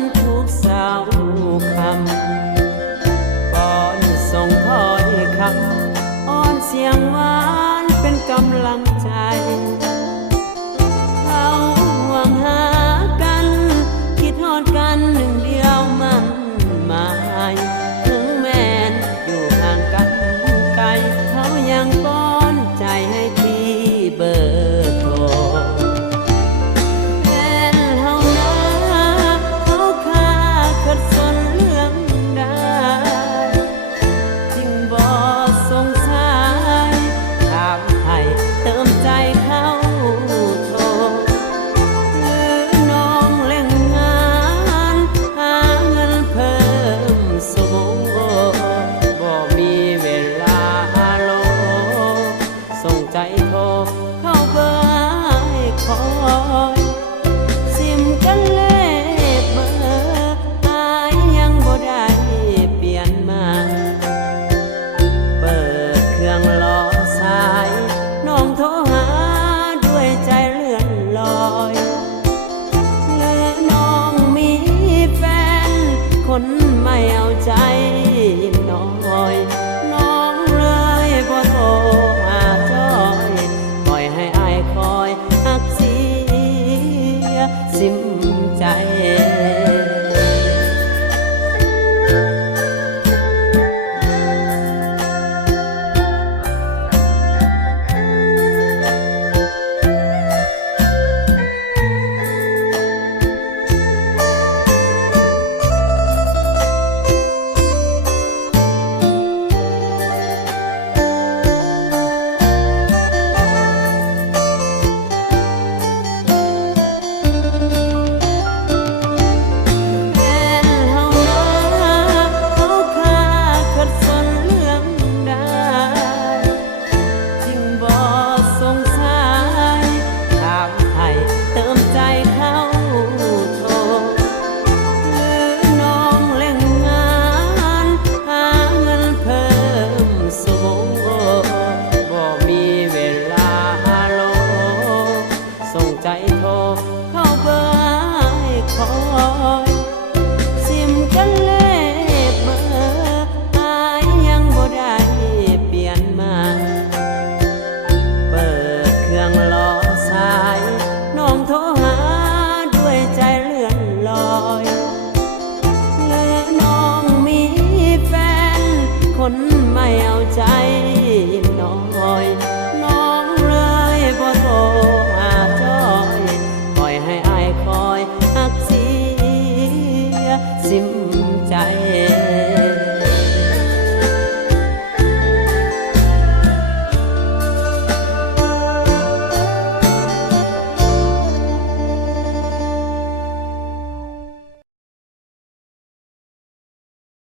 นทุกสาวคำป้อนส่งถ้อยคำอ้อนเสียงหวานเป็นกำลังใจ คน Oh. oh, oh. ิ้นใจ